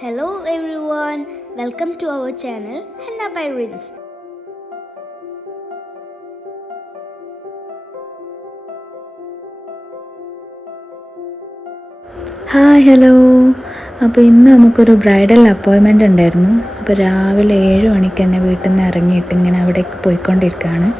Hello everyone, welcome to our channel Henna by Rins. Hi hello. അപ്പോൾ ഇന്ന് നമുക്കൊരു bridal അപ്പോയിൻമെൻ്റ് ഉണ്ടായിരുന്നു. അപ്പോൾ രാവിലെ 7 മണിക്ക് തന്നെ വീട്ടിൽ നിന്ന് ഇറങ്ങിയിട്ട് ഇങ്ങനെ അവിടേക്ക് പോയിക്കൊണ്ടിരിക്കുകയാണ്.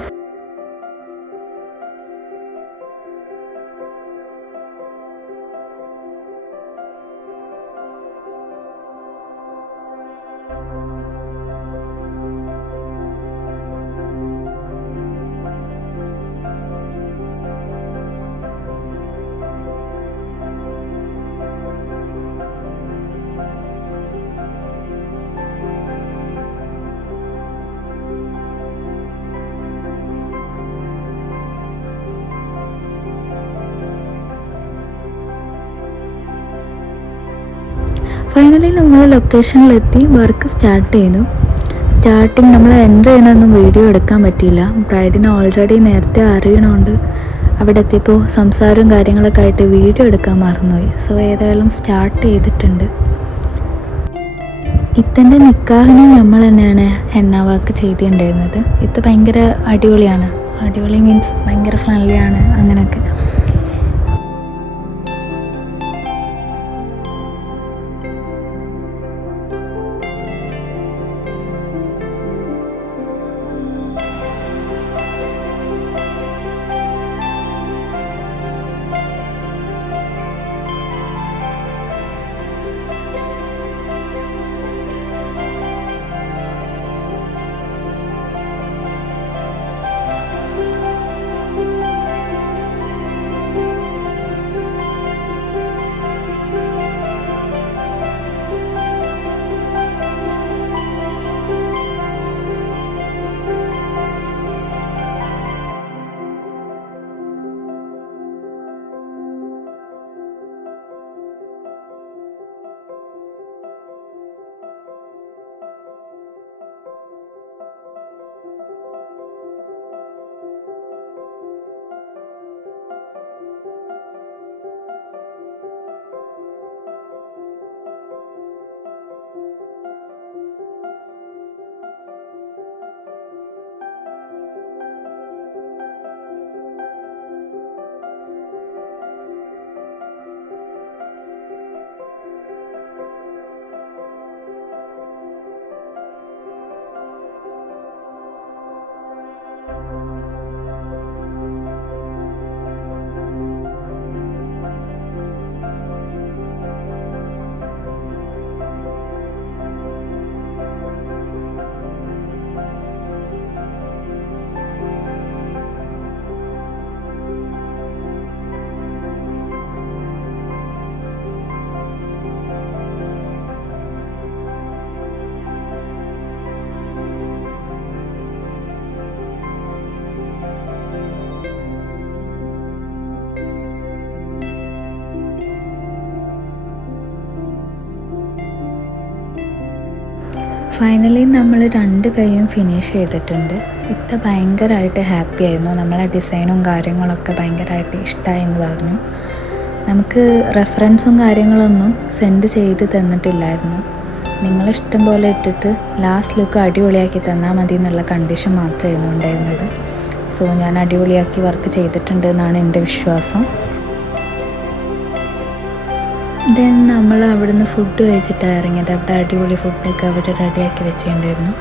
ഫൈനലി നമ്മൾ ലൊക്കേഷനിലെത്തി വർക്ക് സ്റ്റാർട്ട് ചെയ്തു. സ്റ്റാർട്ടിങ് നമ്മൾ എൻ്റർ ചെയ്യണമൊന്നും വീഡിയോ എടുക്കാൻ പറ്റിയില്ല. ബ്രൈഡിനെ ഓൾറെഡി നേരത്തെ അറിയണോണ്ട് അവിടെ എത്തിയപ്പോൾ സംസാരവും കാര്യങ്ങളൊക്കെ ആയിട്ട് വീഡിയോ എടുക്കാൻ മറന്നുപോയി. സോ ഏതായാലും സ്റ്റാർട്ട് ചെയ്തിട്ടുണ്ട്. ഇത്തൻ്റെ നിക്കാഹിനും നമ്മൾ തന്നെയാണ് ഹെന്ന വർക്ക് ചെയ്തിട്ടുണ്ടായിരുന്നത്. ഇത് ഭയങ്കര അടിപൊളിയാണ്. അടിപൊളി മീൻസ് ഭയങ്കര ഫ്രണ്ട്ലിയാണ് അങ്ങനെയൊക്കെ. ഫൈനലി നമ്മൾ 2 കൈയും ഫിനിഷ് ചെയ്തിട്ടുണ്ട്. ഇത്ത ഭയങ്കരമായിട്ട് ഹാപ്പി ആയിരുന്നു. നമ്മളെ ഡിസൈനും കാര്യങ്ങളൊക്കെ ഭയങ്കരമായിട്ട് ഇഷ്ടമായി എന്ന് പറഞ്ഞു. നമുക്ക് റെഫറൻസും കാര്യങ്ങളൊന്നും സെൻഡ് ചെയ്ത് തന്നിട്ടില്ലായിരുന്നു. നിങ്ങളിഷ്ടം പോലെ ഇട്ടിട്ട് ലാസ്റ്റ് ലുക്ക് അടിപൊളിയാക്കി തന്നാൽ മതി എന്നുള്ള കണ്ടീഷൻ മാത്രമായിരുന്നു ഉണ്ടായിരുന്നത്. സോ ഞാൻ അടിപൊളിയാക്കി വർക്ക് ചെയ്തിട്ടുണ്ട് എന്നാണ് എൻ്റെ വിശ്വാസം. ദെൻ നമ്മൾ അവിടുന്ന് ഫുഡ് കഴിച്ചിട്ടാണ് ഇറങ്ങിയത്. അവിടെ അടിപൊളി ഫുഡൊക്കെ അവിടെ റെഡിയാക്കി വെച്ചിട്ടുണ്ടായിരുന്നു.